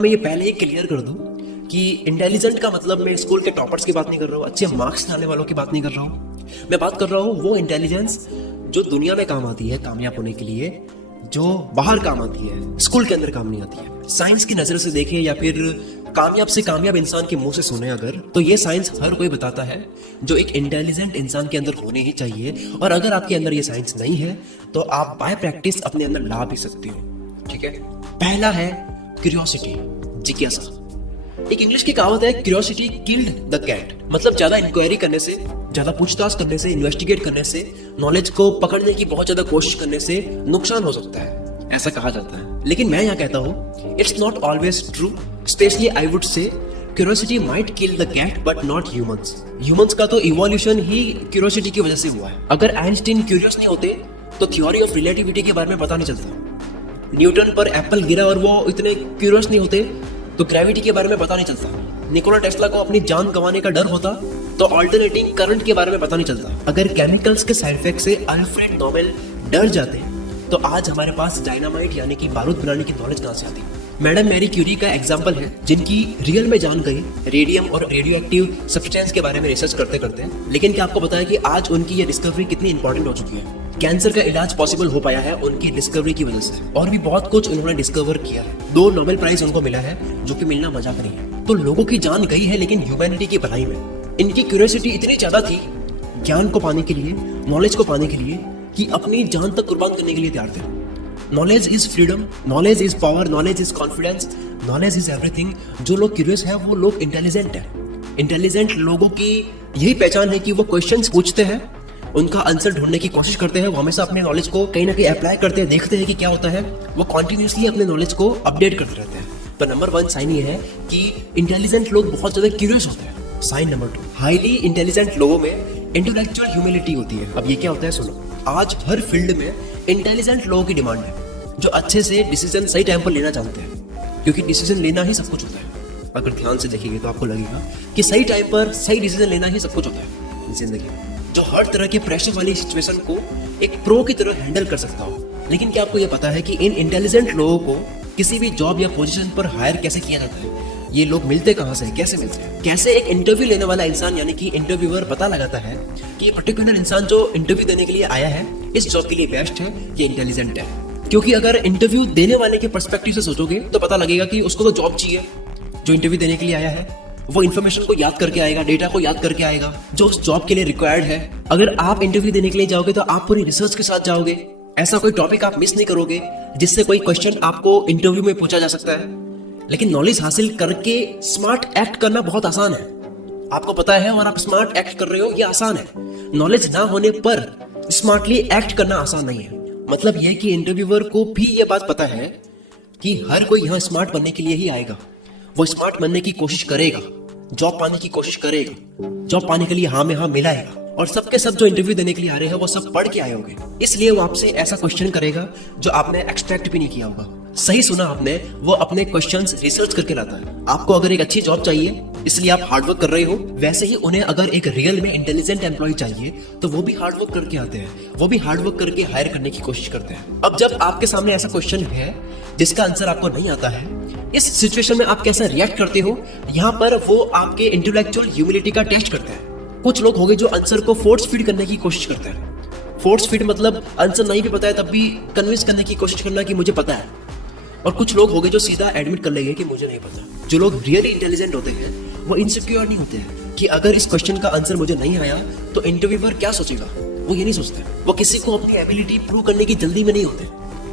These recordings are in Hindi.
मैं ये पहले ही क्लियर कर दूं कि इंटेलिजेंट का मतलब मैं स्कूल के टॉपर्स की बात नहीं कर रहा हूँ, अच्छे मार्क्स लाने वालों की बात नहीं कर रहा हूँ। मैं बात कर रहा हूँ वो इंटेलिजेंस जो दुनिया में काम आती है कामयाब होने के लिए, जो बाहर काम आती है, स्कूल के अंदर काम नहीं आती है। साइंस की नजर से देखें या फिर कामयाब से कामयाब इंसान के मुंह से सुने अगर, तो ये साइंस हर कोई बताता है जो एक इंटेलिजेंट इंसान के अंदर होने ही चाहिए। और अगर आपके अंदर ये साइंस नहीं है तो आप बाय प्रैक्टिस अपने अंदर ला भी सकते हो। ठीक है, पहला है क्यूरियोसिटी, जिज्ञासा। एक इंग्लिश की कहावत है, क्यूरियोसिटी किल्ड द कैट। मतलब ज्यादा इंक्वायरी करने से, ज्यादा पूछताछ करने से, इन्वेस्टिगेट करने से, नॉलेज को पकड़ने की बहुत ज्यादा कोशिश करने से नुकसान हो सकता है, ऐसा कहा जाता है। लेकिन मैं यहाँ कहता हूँ it's not always true. Especially I would say curiosity might kill the cat but not humans. Humans का तो इवोल्यूशन ही क्यूरियोसिटी की वजह से हुआ है। अगर आइंस्टीन क्यूरियस नहीं होते तो थ्योरी ऑफ रिलेटिविटी के बारे में पता नहीं चलता। न्यूटन पर एप्पल गिरा और वो इतने क्यूरियस नहीं होते तो ग्रेविटी के बारे में पता नहीं चलता। निकोला टेस्ला को अपनी जान गंवाने का डर होता तो अल्टरनेटिंग करंट के बारे में पता नहीं चलता। अगर केमिकल्स के साइड इफेक्ट से अल्फ्रेड नोबेल डर जाते तो आज हमारे पास डायनामाइट यानी कि बारूद बनाने की नॉलेज कहां से आती। मैडम मैरी क्यूरी का एग्जाम्पल है, जिनकी रियल में जान गई रेडियम और रेडियो एक्टिव सब्सटेंस के बारे में रिसर्च करते करते। लेकिन क्या आपको पता है कि आज उनकी ये डिस्कवरी कितनी इंपॉर्टेंट हो चुकी है। कैंसर का इलाज पॉसिबल हो पाया है उनकी डिस्कवरी की वजह से। और भी बहुत कुछ उन्होंने डिस्कवर किया है। 2 नोबेल प्राइज उनको मिला है, जो कि मिलना मजाक नहीं है। तो लोगों की जान गई है, लेकिन ह्यूमैनिटी की भलाई में इनकी क्यूरियोसिटी इतनी ज्यादा थी ज्ञान को पाने के लिए, नॉलेज को पाने के लिए, कि अपनी जान तक कुर्बान करने के लिए तैयार थे। Knowledge is freedom, knowledge is power, knowledge is confidence, knowledge is everything. जो लोग क्यूरियस है वो लोग इंटेलिजेंट है। इंटेलिजेंट लोगों की यही पहचान है कि वो क्वेश्चंस पूछते हैं, उनका आंसर ढूंढने की कोशिश करते हैं, वो हमेशा अपने नॉलेज को कहीं ना कहीं अप्लाई करते हैं, देखते हैं कि क्या होता है, वो कॉन्टिन्यूसली अपने नॉलेज को अपडेट करते रहते हैं। तो नंबर 1 साइन ये है कि इंटेलिजेंट लोग बहुत ज्यादा क्यूरियस होते हैं। साइन नंबर 2, हाईली इंटेलिजेंट लोगों में इंटेलेक्चुअल ह्यूमिलिटी होती है। अब ये क्या होता है सुनो, आज हर फील्ड में इंटेलिजेंट लोगों की डिमांड है, जो अच्छे से डिसीजन सही टाइम पर लेना जानते हैं, क्योंकि डिसीजन लेना ही सब कुछ होता है। अगर ध्यान से देखेंगे तो आपको लगेगा कि सही टाइम पर सही डिसीजन लेना ही सब कुछ होता है जिंदगी में, जो हर तरह के प्रेशर वाली सिचुएशन को एक प्रो की तरह हैंडल कर सकता हो। लेकिन क्या आपको यह पता है कि इन इंटेलिजेंट लोगों को किसी भी जॉब या पोजीशन पर हायर कैसे किया जाता है? ये लोग मिलते कहाँ से, कैसे मिलते हैं? कैसे एक इंटरव्यू लेने वाला इंसान यानी कि इंटरव्यूअर पता लगाता है कि ये पर्टिकुलर इंसान जो इंटरव्यू देने के लिए आया है इस जॉब के लिए बेस्ट है, ये इंटेलिजेंट है? क्योंकि अगर इंटरव्यू देने वाले के पर्सपेक्टिव से सोचोगे तो पता लगेगा कि उसको तो जॉब चाहिए। जो इंटरव्यू देने के लिए आया है वो इन्फॉर्मेशन को याद करके आएगा, डेटा को याद करके आएगा जो उस जॉब के लिए रिक्वायर्ड है। अगर आप इंटरव्यू देने के लिए जाओगे तो आप पूरी रिसर्च के साथ जाओगे, ऐसा कोई टॉपिक आप मिस नहीं करोगे जिससे कोई क्वेश्चन आपको इंटरव्यू में पूछा जा सकता है। लेकिन नॉलेज हासिल करके स्मार्ट एक्ट करना बहुत आसान है, आपको पता है, और आप स्मार्ट एक्ट कर रहे हो, ये आसान है। नॉलेज ना होने पर स्मार्टली एक्ट करना आसान नहीं है। मतलब यह कि इंटरव्यूअर को भी यह बात पता है कि हर कोई यहाँ स्मार्ट बनने के लिए ही आएगा, वो स्मार्ट बनने की कोशिश करेगा, जॉब पाने की कोशिश करेगा, जॉब पाने के लिए हाँ में हाँ मिलाएगा। और सबके सब जो इंटरव्यू देने के लिए आ रहे हैं वो सब पढ़ के आए होंगे, इसलिए वो आपसे ऐसा क्वेश्चन करेगा जो आपने एक्सट्रैक्ट भी नहीं किया होगा। सही सुना आपने, वो अपने क्वेश्चंस रिसर्च करके लाता है। आपको अगर एक अच्छी जॉब चाहिए इसलिए आप हार्डवर्क कर रहे हो, वैसे ही उन्हें अगर एक रियल में इंटेलिजेंट एम्प्लॉय चाहिए तो वो भी हार्डवर्क करके आते हैं, वो भी हार्डवर्क करके हायर करने की कोशिश करते हैं। अब जब आपके सामने ऐसा क्वेश्चन है जिसका आंसर आपको नहीं आता है, इस सिचुएशन में आप कैसे रिएक्ट करते हो, यहाँ पर वो आपके इंटेलेक्चुअल ह्यूमिलिटी का टेस्ट करते हैं। कुछ लोग होंगे जो आंसर को फोर्स फीड करने की कोशिश करते हैं। फोर्स फीड मतलब आंसर नहीं भी पता है तब भी कन्विंस करने की कोशिश करना कि मुझे पता है। और कुछ लोग होंगे जो सीधा एडमिट कर लेंगे कि मुझे नहीं पता। जो लोग रियली इंटेलिजेंट होते हैं वो इनसिक्योर नहीं होते हैं कि अगर इस क्वेश्चन का आंसर मुझे नहीं आया तो इंटरव्यूअर क्या सोचेगा, वो ये नहीं सोचते। वो किसी को अपनी एबिलिटी प्रूव करने की जल्दी में नहीं होते,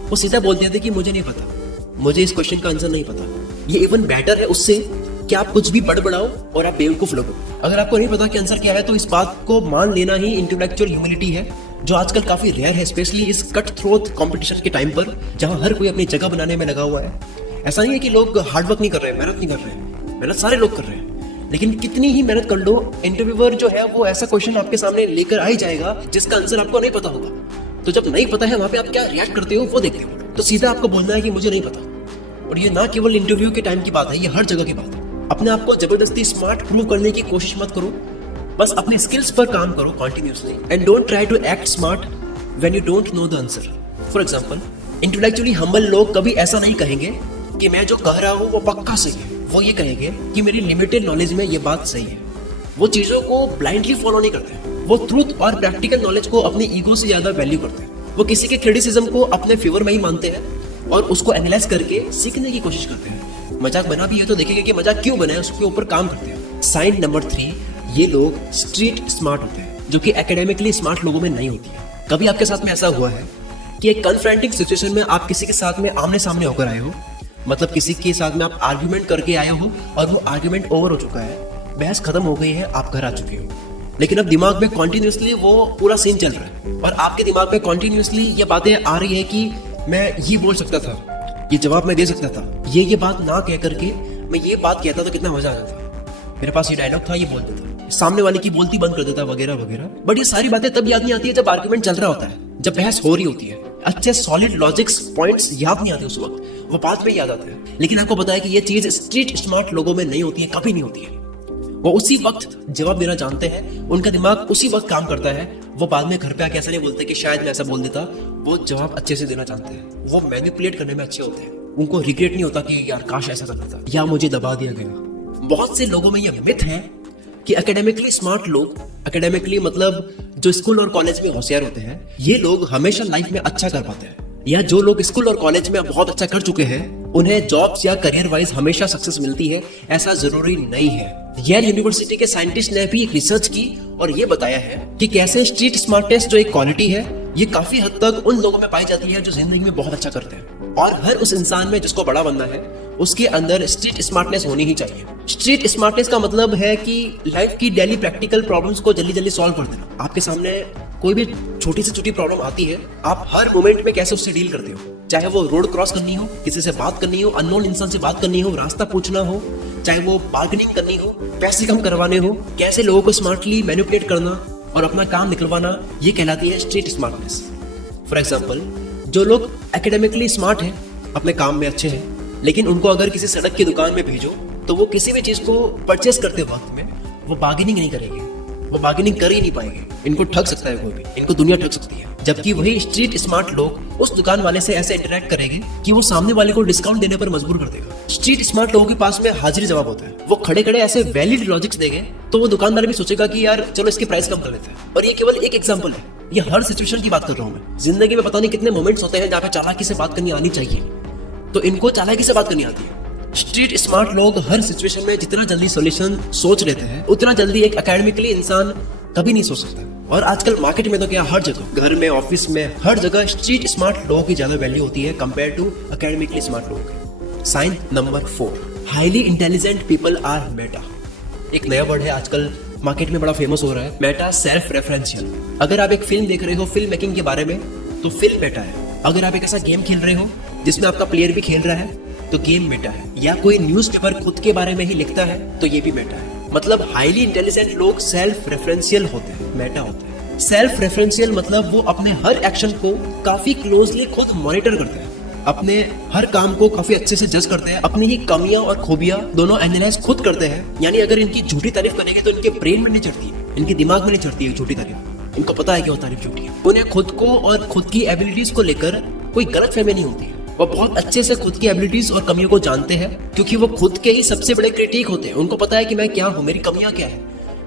वो सीधा बोल देते कि मुझे नहीं पता, मुझे इस क्वेश्चन का आंसर नहीं पता। ये इवन बेटर है उससे कि आप कुछ भी बड़बड़ाओ और आप बेवकूफ लगो। अगर आपको नहीं पता कि आंसर क्या है तो इस बात को मान लेना ही इंटेलेक्चुअल ह्यूमिलिटी है, जो आजकल काफी रेयर है, स्पेशली इस कट थ्रोट कंपटीशन के टाइम पर जहां हर कोई अपनी जगह बनाने में लगा हुआ है। ऐसा नहीं है कि लोग हार्डवर्क नहीं कर रहे हैं, मेहनत नहीं कर रहे हैं, मेहनत सारे लोग कर रहे हैं। लेकिन कितनी ही मेहनत कर लो, इंटरव्यूअर जो है वो ऐसा क्वेश्चन आपके सामने लेकर आ ही जाएगा जिसका आंसर आपको नहीं पता होगा। तो जब नहीं पता है वहां पे आप क्या रिएक्ट करते हो वो देखते हो। तो सीधा आपको बोलना है कि मुझे नहीं पता। और ये ना केवल इंटरव्यू के टाइम की बात है, ये हर जगह की बात है। अपने आप को जबरदस्ती स्मार्ट प्रूव करने की कोशिश मत करो, बस अपने स्किल्स पर काम करो continuously and don't try to act smart when you don't know the answer. For example, intellectually humble लोग कभी ऐसा नहीं कहेंगे कि मैं जो कह रहा हूँ वो पक्का सही है, वो ये कहेंगे कि मेरी लिमिटेड नॉलेज में ये बात सही है। वो चीजों को ब्लाइंडली फॉलो नहीं करते, वो ट्रूथ और प्रैक्टिकल नॉलेज को अपनी ईगो से ज्यादा वैल्यू करते हैं। वो किसी के क्रिटिसिज्म को अपने फेवर में ही मानते हैं और उसको एनालाइज करके सीखने की कोशिश करते हैं। मजाक बना भी है तो देखेंगे कि मजाक क्यों बना है, उसके ऊपर काम करते हैं। साइन नंबर 3, ये लोग स्ट्रीट स्मार्ट होते हैं, जो कि एकेडमिकली स्मार्ट लोगों में नहीं होती है। कभी आपके साथ में ऐसा हुआ है कि एक कन्फ्रंटिंग सिचुएशन में आप किसी के साथ में आमने सामने होकर आए हो, मतलब किसी के साथ में आप आर्ग्यूमेंट करके आए हो और वो आर्ग्यूमेंट ओवर हो चुका है, बहस खत्म हो गई है, आप घर आ चुके हो, लेकिन अब दिमाग में कॉन्टिन्यूसली वो पूरा सीन चल रहा है और आपके दिमाग में कॉन्टिन्यूसली ये बातें आ रही है कि मैं ये बोल सकता था, ये जवाब मैं दे सकता था, ये बात ना कह करके मैं ये बात कहता तो कितना मजा आ जाता, मेरे पास ये डायलॉग था, ये बोल देता, सामने वाले की बोलती बंद कर देता, वगैरह वगैरह। बट ये सारी बातें तब याद नहीं आती है जब आर्ग्यूमेंट चल रहा होता है, जब बहस हो रही होती है। अच्छे सॉलिड लॉजिक्स पॉइंट्स याद नहीं आते उस वक्त, वो बाद में याद आते हैं। लेकिन आपको पता है कि ये चीज स्ट्रीट स्मार्ट लोगों में नहीं होती है, कभी नहीं होती है। वो उसी वक्त जवाब देना जानते हैं, उनका दिमाग उसी वक्त काम करता है। वो बाद में घर पे आके ऐसा नहीं बोलते कि शायद मैं ऐसा बोल देता, वो जवाब अच्छे से देना जानते हैं। वो मैनिपुलेट करने में अच्छे होते हैं, उनको रिग्रेट नहीं होता कि यार काश ऐसा कर देता या मुझे दबा दिया गया। बहुत से लोगों में यह मिथ है कि एकेडमिकली स्मार्ट लोग, एकेडमिकली मतलब जो स्कूल और कॉलेज में होशियार होते हैं, ये लोग हमेशा लाइफ में अच्छा कर पाते हैं, या जो लोग स्कूल और कॉलेज में बहुत अच्छा कर चुके हैं उन्हें जॉब्स या करियर वाइज हमेशा सक्सेस मिलती है। ऐसा जरूरी नहीं है। येल यूनिवर्सिटी के साइंटिस्ट ने भी एक रिसर्च की और ये बताया है कि कैसे स्ट्रीट स्मार्टनेस जो एक क्वालिटी है, ये काफी हद तक उन लोगों में पाई जाती है जो जिंदगी में बहुत अच्छा करते हैं। और हर उस इंसान में जिसको बड़ा बनना है, उसके अंदर स्ट्रीट स्मार्टनेस होनी ही चाहिए। स्ट्रीट स्मार्टनेस का मतलब है कि लाइफ की डेली प्रैक्टिकल प्रॉब्लम्स को जल्दी जल्दी सॉल्व कर देना। आपके सामने कोई भी छोटी से छोटी प्रॉब्लम आती है, आप हर मोमेंट में कैसे उससे डील करते हो, चाहे वो रोड क्रॉस करनी हो, किसी से बात करनी हो, अननोन इंसान से बात करनी हो, रास्ता पूछना हो, चाहे वो बार्गेनिंग करनी हो, पैसे कम करवाने हो, कैसे लोगों को स्मार्टली मैनिपुलेट करना और अपना काम निकलवाना, ये कहलाती है स्ट्रीट स्मार्टनेस। फॉर एग्जाम्पल, जो लोग एकेडमिकली स्मार्ट हैं, अपने काम में अच्छे हैं, लेकिन उनको अगर किसी सड़क की दुकान में भेजो तो वो किसी भी चीज को परचेस करते वक्त में वो बार्गेनिंग नहीं करेंगे, वो बार्गेनिंग कर ही नहीं पाएंगे। इनको ठग सकता है कोई भी, इनको दुनिया ठग सकती है। जबकि वही स्ट्रीट स्मार्ट लोग उस दुकान वाले से ऐसे इंटरेक्ट करेंगे कि वो सामने वाले को डिस्काउंट देने पर मजबूर कर देगा। स्ट्रीट स्मार्ट लोगों के पास में हाजिरी जवाब होता है, वो खड़े खड़े ऐसे वैलिड लॉजिक्स देंगे तो वो दुकान वाले भी सोचेगा कि यार चलो इसकी प्राइस कम कर लेते हैं। और ये केवल एक एग्जांपल है, ये हर सिचुएशन की बात कर रहा हूँ मैं। जिंदगी में पता नहीं कितने मोमेंट्स होते हैं जहाँ पे चालाकी से बात करनी आनी चाहिए, तो इनको चालाकी से बात करनी आती है। स्ट्रीट स्मार्ट लोग हर सिचुएशन में जितना जल्दी सॉल्यूशन सोच लेते हैं, उतना जल्दी एक एकेडमिकली इंसान कभी नहीं सोच सकता। और आजकल मार्केट में तो क्या, हर जगह, घर में, ऑफिस में, हर जगह स्ट्रीट स्मार्ट लोगों की ज्यादा वैल्यू होती है कंपेयर टू एकेडमिकली स्मार्ट लोगों की। Sign number 4, highly intelligent people are meta. एक नया वर्ड है, आजकल मार्केट में बड़ा फेमस हो रहा है, मेटा सेल्फ रेफरेंशियल। अगर आप एक फिल्म देख रहे हो फिल्म मेकिंग के बारे में, तो फिल्म मेटा है। अगर आप एक ऐसा गेम खेल रहे हो जिसमें आपका प्लेयर भी खेल रहा है, तो गेम मेटा है। या कोई न्यूज़पेपर खुद के बारे में ही लिखता है, तो ये भी मेटा है। मतलब हाईली इंटेलिजेंट लोग सेल्फ रेफरेंशियल होते हैं, मेटा होते हैं। सेल्फ रेफरेंशियल मतलब वो अपने हर एक्शन को काफी क्लोजली खुद मॉनिटर करते हैं, अपने हर काम को काफी अच्छे से जज करते हैं, अपनी ही कमियां और खूबियां दोनों एनालाइज खुद करते हैं। यानी अगर इनकी झूठी तारीफ करेंगे तो इनके ब्रेन में नहीं चढ़ती है, इनके दिमाग में नहीं चढ़ती है झूठी तारीफ। इनको पता है कि वो तारीफ झूठी है। उन्हें खुद को और खुद की एबिलिटीज को लेकर कोई गलतफहमी नहीं होती है। वो बहुत अच्छे से खुद की एबिलिटीज और कमियों को जानते हैं, क्योंकि वो खुद के ही सबसे बड़े क्रिटिक होते हैं। उनको पता है कि मैं क्या हूँ, मेरी कमियां क्या है,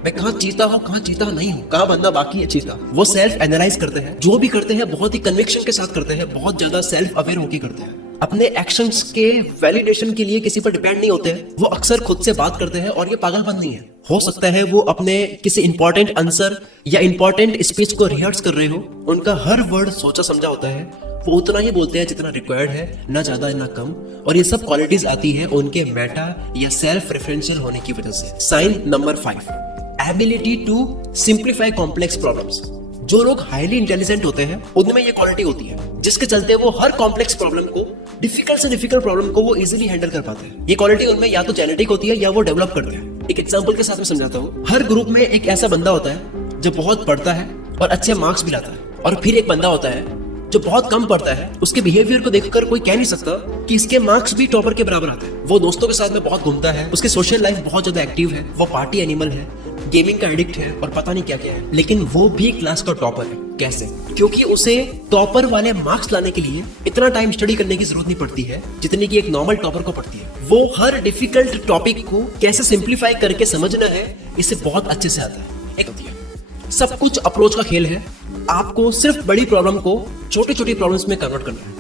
मैं कहाँ चीता हूँ, कहाँ चीता नहीं हूँ, कहाँ बनना बाकी है चीता। वो सेल्फ एनालाइज करते हैं, जो भी करते हैं बहुत ही कन्विक्शन के साथ करते हैं, बहुत ज्यादा सेल्फ अवेयर होकर करते हैं। अपने एक्शंस के वैलिडेशन के लिए किसी पर डिपेंड नहीं होते हैं। वो अक्सर खुद से बात करते हैं और ये पागलपन नहीं है। हो सकता है वो अपने किसी इंपॉर्टेंट आंसर या इंपॉर्टेंट स्पीच को रिहर्स कर रहे हो, उनका हर वर्ड सोचा समझा होता है, वो उतना ही बोलते हैं जितना रिक्वायर्ड है, ना ज्यादा ना कम। और ये सब क्वालिटीज आती है उनके मेटा या सेल्फ रेफरेंशियल होने की वजह से। Sign number 5, ability to simplify complex problems. जो लोग हाईली इंटेलिजेंट होते हैं उनमें ये क्वालिटी होती है जिसके चलते वो हर कॉम्प्लेक्स प्रॉब्लम को, डिफिकल्ट से डिफिकल्ट प्रॉब्लम को वो इजीली हैंडल कर पाते हैं। ये क्वालिटी उनमें या तो जेनेटिक होती है या वो डेवलप करते हैं। एक एग्जांपल के साथ में समझाता हूँ। हर ग्रुप में एक ऐसा बंदा होता है जो बहुत पढ़ता है और अच्छे मार्क्स भी लाता है, और फिर एक बंदा होता है जो बहुत कम पढ़ता है। उसके बिहेवियर को देखकर कोई कह नहीं सकता कि इसके मार्क्स भी टॉपर के बराबर आते हैं। वो दोस्तों के साथ में बहुत घूमता है, उसकी सोशल लाइफ बहुत ज्यादा एक्टिव है, वो पार्टी एनिमल है, गेमिंग का एडिक्ट है और पता नहीं क्या क्या है, लेकिन वो भी क्लास का टॉपर है। कैसे? क्योंकि उसे टॉपर वाले मार्क्स लाने के लिए इतना टाइम स्टडी करने की जरूरत नहीं पड़ती है जितनी कि एक नॉर्मल टॉपर को पड़ती है। वो हर डिफिकल्ट टॉपिक को कैसे सिंप्लीफाई करके समझना है इसे बहुत अच्छे से आता है। एक होती है सब कुछ अप्रोच का खेल है। आपको सिर्फ बड़ी प्रॉब्लम को छोटी छोटी प्रॉब्लम्स में कन्वर्ट करना है।